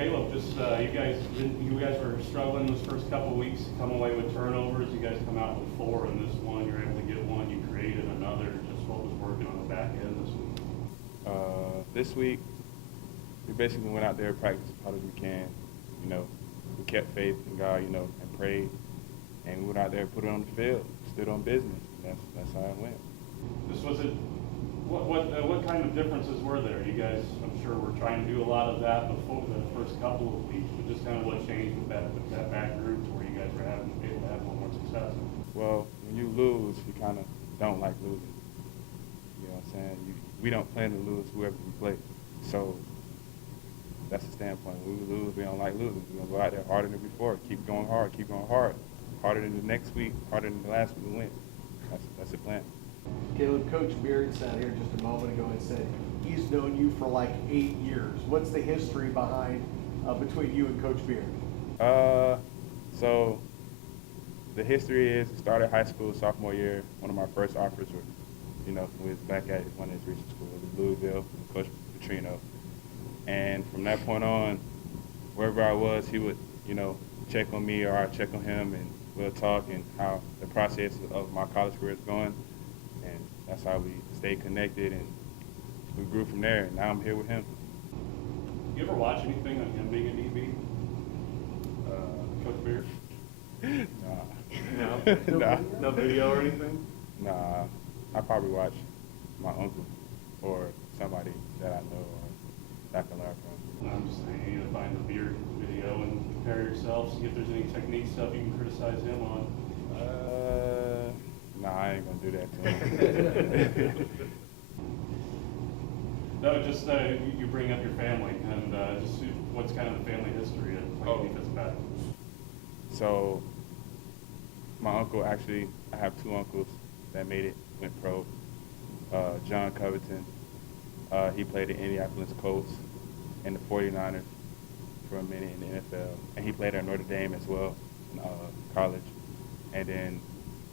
Caleb, just you guys were struggling this first couple of weeks, come away with turnovers. You guys come out with 4 in this one. You're able to get one. You created another. Just what was working on the back end this week? This week, we basically went out there and practiced as hard as we can. You know, we kept faith in God, you know, and prayed. And we went out there and put it on the field, stood on business. That's how it went. This was it. What kind of differences were there? You guys, I'm sure, were trying to do a lot of that before the first couple of weeks, but just kind of what changed with that back group to where you guys were able to have more success? Well, when you lose, you kind of don't like losing. You know what I'm saying? We don't plan to lose whoever we play. So that's the standpoint. When we lose, we don't like losing. We're going to go out there harder than before. Keep going hard, keep going hard. Harder than the next week, harder than the last week, we win. That's the plan. Caleb, Coach Beard sat here just a moment ago and said he's known you for like 8 years. What's the history behind between you and Coach Beard? So the history is, it started high school, sophomore year. One of my first offers were, you know, was back at one of his recent schools, Louisville, Coach Petrino. And from that point on, wherever I was, he would, you know, check on me or I'd check on him, and we'll talk and how the process of my college career is going. And that's how we stayed connected, and we grew from there, and now I'm here with him. You ever watch anything on him being a DB? Coach Beard? Nah. No? Nah. No video or anything? Nah. I probably watch my uncle or somebody that I know or that I can learn from. I'm just saying, you need to find the Beard video and compare yourself, see if there's any technique stuff you can criticize him on. Nah, I ain't gonna do that to him. No, just you bring up your family, and just what's kind of the family history of playing defensive back? So, my uncle, actually, I have 2 uncles that made it, went pro. John Covington, he played at Indianapolis Colts and the 49ers for a minute in the NFL. And he played at Notre Dame as well in college. And then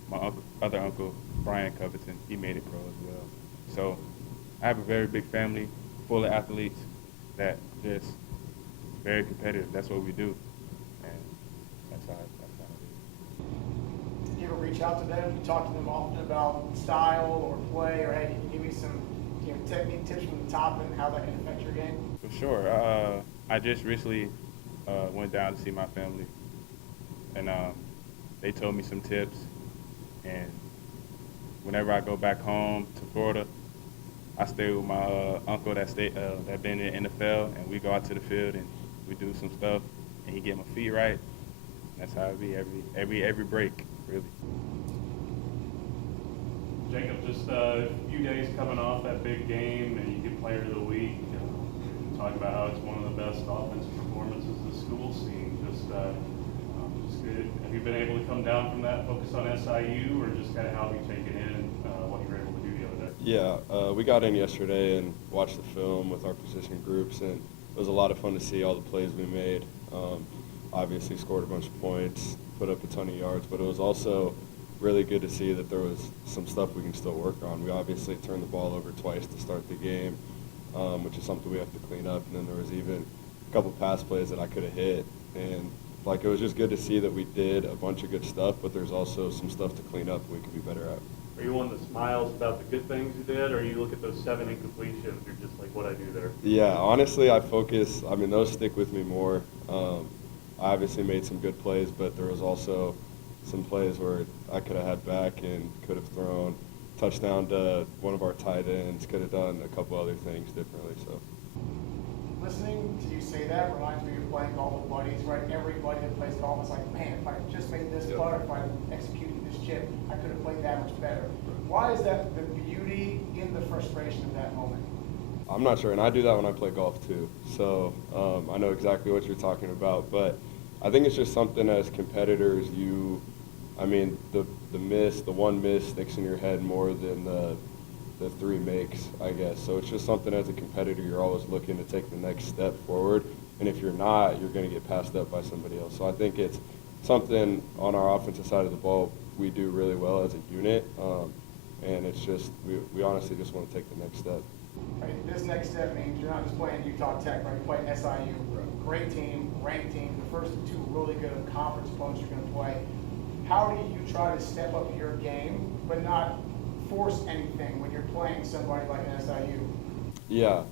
my other uncle, Brian Covington, he made it pro as well. So I have a very big family full of athletes that just very competitive. That's what we do. And that's how it is. Did you ever reach out to them? You talk to them often about style or play, or hey, can you give me some technique tips from the top and how that can affect your game? For sure. I just recently went down to see my family, and they told me some tips. And whenever I go back home to Florida, I stay with my uncle that been in the NFL, and we go out to the field and we do some stuff, and he get my feet right. That's how it be every break, really. Jacob, just a few days coming off that big game, and you get Player of the Week. Talk about how it's one of the best offensive performances the school's seen. Just good. Have you been able to come down from that, focus on SIU, or just kind of how have you taken in what you were able to do the other day? Yeah, we got in yesterday and watched the film with our position groups, and it was a lot of fun to see all the plays we made. Obviously scored a bunch of points, put up a ton of yards, but it was also really good to see that there was some stuff we can still work on. We obviously turned the ball over twice to start the game, which is something we have to clean up, and then there was even a couple pass plays that I could have hit, and it was just good to see that we did a bunch of good stuff, but there's also some stuff to clean up we could be better at. Are you one that smiles about the good things you did, or you look at those 7 incompletions, you're just like, what'd I do there? Yeah, honestly, those stick with me more. I obviously made some good plays, but there was also some plays where I could have had back and could have thrown touchdown to one of our tight ends, could have done a couple other things differently. So. Listening to you say that reminds me of playing golf with buddies, right? Everybody that plays golf is like, man, if I just made this putt, or if I executed this chip, I could have played that much better. Why is that the beauty in the frustration of that moment? I'm not sure, and I do that when I play golf too. So I know exactly what you're talking about, but I think it's just something as competitors, the one miss sticks in your head more than the 3 makes, I guess. So it's just something as a competitor, you're always looking to take the next step forward. And if you're not, you're going to get passed up by somebody else. So I think it's something on our offensive side of the ball we do really well as a unit. And it's just, we honestly just want to take the next step. Right, this next step means you're not just playing Utah Tech, right? You're playing SIU, great team, ranked team, the first of two really good conference opponents you're going to play. How do you try to step up your game, but not force anything when you're playing somebody like an SIU? Yeah,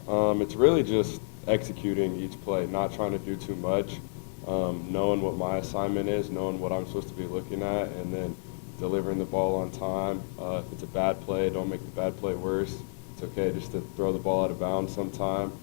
it's really just executing each play, not trying to do too much, knowing what my assignment is, knowing what I'm supposed to be looking at, and then delivering the ball on time. If it's a bad play, don't make the bad play worse. It's okay just to throw the ball out of bounds sometime.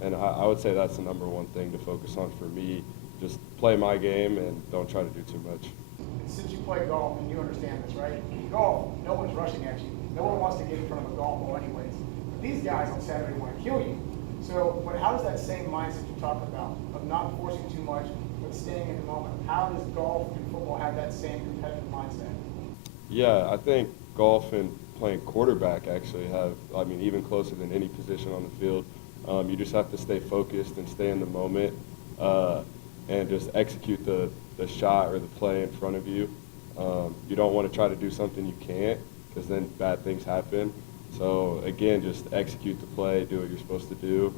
And I would say that's the number one thing to focus on for me. Just play my game and don't try to do too much. And since you play golf and you understand this, right? In golf, no one's rushing at you. No one wants to get in front of a golf ball anyways. But these guys on Saturday want to kill you. So, but how does that same mindset you talk about, of not forcing too much, but staying in the moment, how does golf and football have that same competitive mindset? Yeah, I think golf and playing quarterback actually have, I mean, even closer than any position on the field. You just have to stay focused and stay in the moment and just execute the shot or the play in front of you. You don't want to try to do something you can't, because then bad things happen. So again, just execute the play, do what you're supposed to do.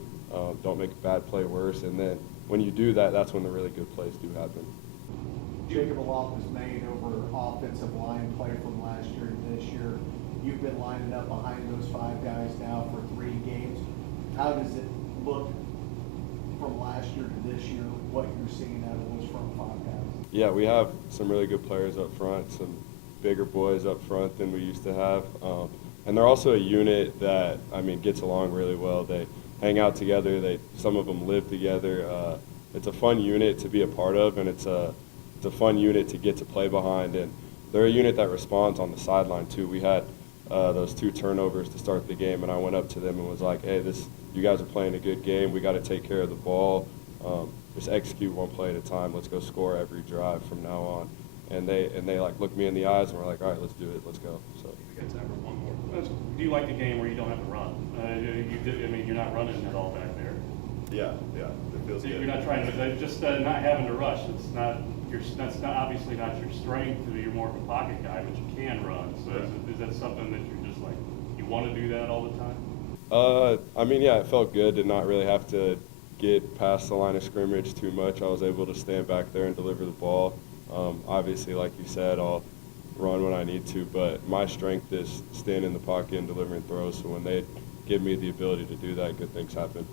Don't make a bad play worse. And then when you do that, that's when the really good plays do happen. Jacob, a lot was made over offensive line play from last year to this year. You've been lining up behind those 5 guys now for 3 games. How does it look from last year to this year, what you're seeing out of those front 5 guys? Yeah, we have some really good players up front, some bigger boys up front than we used to have. And they're also a unit that, I mean, gets along really well. They hang out together. Some of them live together. It's a fun unit to be a part of, and it's a fun unit to get to play behind. And they're a unit that responds on the sideline too. We had those 2 turnovers to start the game, and I went up to them and was like, "Hey, you guys are playing a good game. We got to take care of the ball. Just execute one play at a time. Let's go score every drive from now on." And they like looked me in the eyes and were like, "All right, let's do it. Let's go." So. We got time for one more. Do you like the game where you don't have to run? I mean, you're not running at all back there. Yeah, it feels So good. you're not trying to, just not having to rush. That's not obviously not your strength. You're more of a pocket guy, but you can run. So is that something that you're just like, you want to do that all the time? I mean, yeah, it felt good to not really have to get past the line of scrimmage too much. I was able to stand back there and deliver the ball. Obviously, like you said, I'll run when I need to, but my strength is staying in the pocket and delivering throws. So when they give me the ability to do that, good things happen.